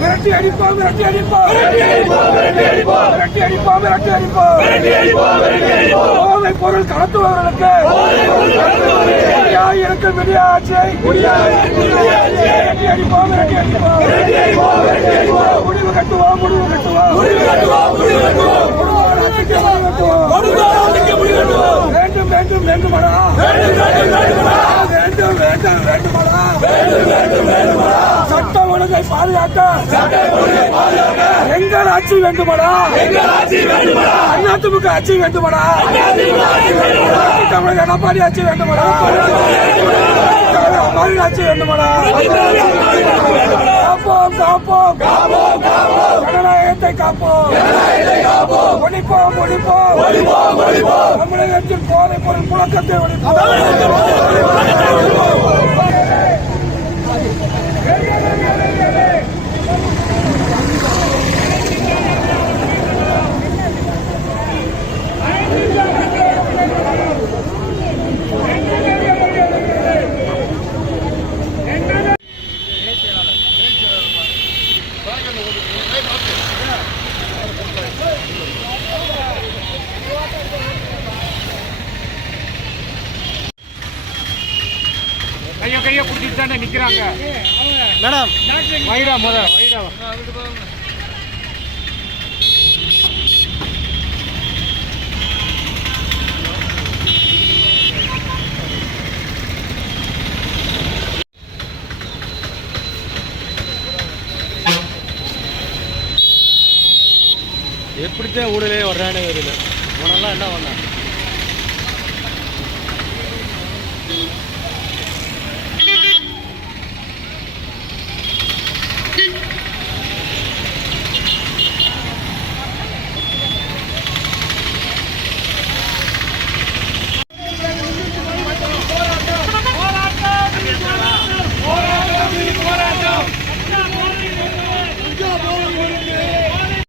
மிரட்டி அடிப்போம் மிரட்டி அடிப்போம் மிரட்டி அடிப்போம் மிரட்டி அடிப்போம் போதை பொருள் கடத்துபவர்களுக்கு எனக்கு வெளியாட்சியை மிரட்டி அடிப்போம் மிரட்டி அடிப்போம் முடிவு கட்டுவோம் முடிவு கட்டுவோம் வேண்டும் வேண்டும் வேண்டுமாடா வேண்டும் வேண்டும் வேண்டுமாடா சட்டம் ஒழுங்கை பாதுகாக்க எங்கள் ஆட்சி வேண்டுமாடா அதிமுக ஆட்சி வேண்டுமாடா தமிழக எடப்பாடி ஆட்சி வேண்டுமாடா அம்மாவின் ஆட்சி வேண்டுமாடா காப்போம் காப்போம் ஜனநாயகத்தை காப்போம் ஒழிப்போம் ஒழிப்போம் தமிழகத்தில் போதை பொருள் புழக்கத்தை ஒழிப்போம். கையை குடிச்சிட்டு தானே நிக்கிறாங்க மேடம். வைடா வைடா எப்படித்தான் ஊடலே வர்றானே வருது உனெல்லாம் என்ன பண்ண